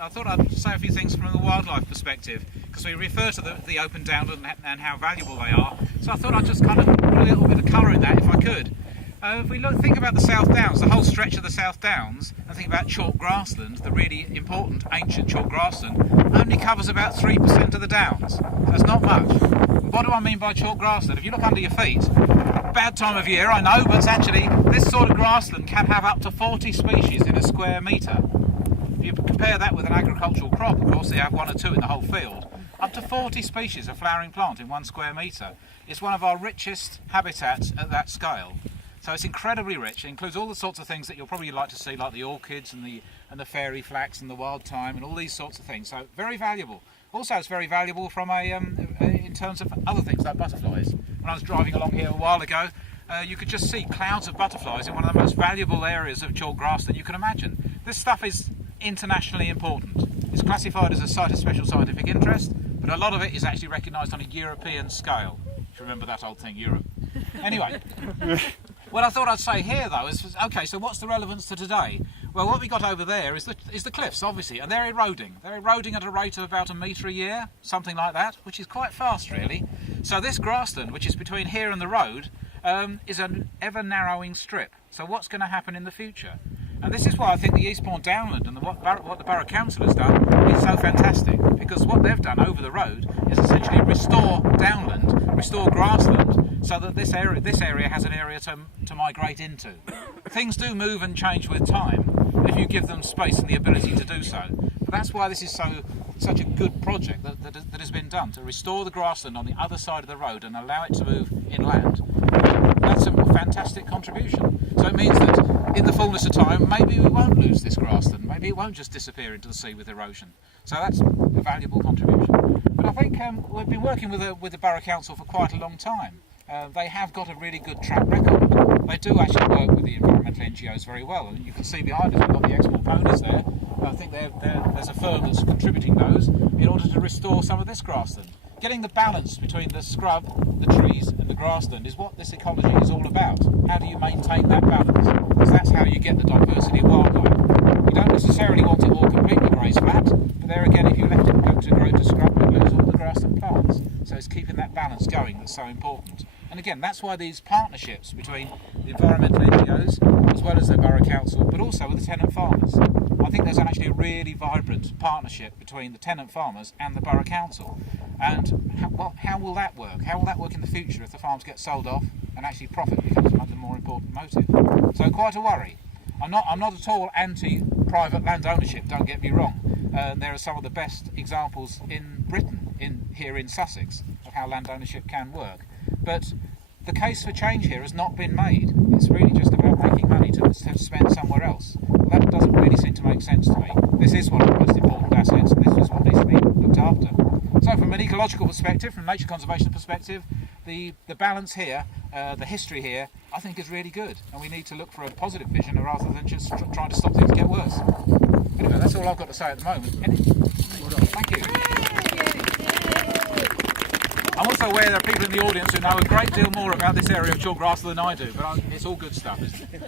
I thought I'd say a few things from the wildlife perspective, because we refer to the open downs and how valuable they are. So I thought I'd just kind of put a little bit of colour in that if I could. If we think about the South Downs, the whole stretch of the South Downs, and think about chalk grassland, the really important ancient chalk grassland, only covers about 3% of the downs. So that's not much. And what do I mean by chalk grassland? If you look under your feet, bad time of year, I know, but actually this sort of grassland can have up to 40 species in a square metre. If you compare that with an agricultural crop, of course, they have 1 or 2 in the whole field. Up to 40 species of flowering plant in 1 square metre. It's one of our richest habitats at that scale. So it's incredibly rich. It includes all the sorts of things that you'll probably like to see, like the orchids and the fairy flax and the wild thyme and all these sorts of things. So very valuable. Also, it's very valuable from in terms of other things like butterflies. When I was driving along here a while ago, you could just see clouds of butterflies in one of the most valuable areas of chalk grassland you can imagine. This stuff is internationally important. It's classified as a site of special scientific interest, but a lot of it is actually recognised on a European scale. If you remember that old thing, Europe. Anyway. What I thought I'd say here, though, is, okay, so what's the relevance to today? Well, what we got over there is the cliffs, obviously, and they're eroding. They're eroding at a rate of about 1 metre a year, something like that, which is quite fast, really. So this grassland, which is between here and the road, is an ever-narrowing strip. So what's going to happen in the future? And this is why I think the Eastbourne Downland and what the Borough Council has done is so fantastic, because what they've done over the road is essentially restore downland, restore grassland, so that this area has an area to migrate into. Things do move and change with time if you give them space and the ability to do so. But that's why this is such a good project that has been done, to restore the grassland on the other side of the road and allow it to move inland. That's a fantastic contribution. So it means that in the fullness of time, maybe we won't lose this grassland, maybe it won't just disappear into the sea with erosion. So that's a valuable contribution. But I think we've been working with the Borough Council for quite a long time. They have got a really good track record. They do actually work with the environmental NGOs very well, and you can see behind us we've got the export owners there. I think there's a firm that's contributing those in order to restore some of this grassland. Getting the balance between the scrub, the trees and the grassland is what this ecology is all about. How do you maintain that balance? Because that's how you get the diversity of wildlife. You don't necessarily want it all completely grazed flat, but there again, if you left it go to grow to scrub, you lose all the grassland plants. So it's keeping that balance going that's so important. And again, that's why these partnerships between the environmental NGOs, as well as the Borough Council, but also with the tenant farmers. I think there's actually a really vibrant partnership between the tenant farmers and the Borough Council. And how will that work? How will that work in the future if the farms get sold off and actually profit becomes the more important motive? So quite a worry. I'm not at all anti-private land ownership, don't get me wrong. There are some of the best examples in Britain, here in Sussex, of how land ownership can work. But the case for change here has not been made. It's really just about making money to spend somewhere else. That doesn't really seem to make sense to me. This is one of the most important assets, and this is what needs to be looked after. So from an ecological perspective, from a nature conservation perspective, the balance here, the history here, I think is really good. And we need to look for a positive vision rather than just trying to stop things get worse. Anyway, that's all I've got to say at the moment. Thank you. I'm also aware there are people in the audience who know a great deal more about this area of chalk grass than I do, but it's all good stuff, isn't it?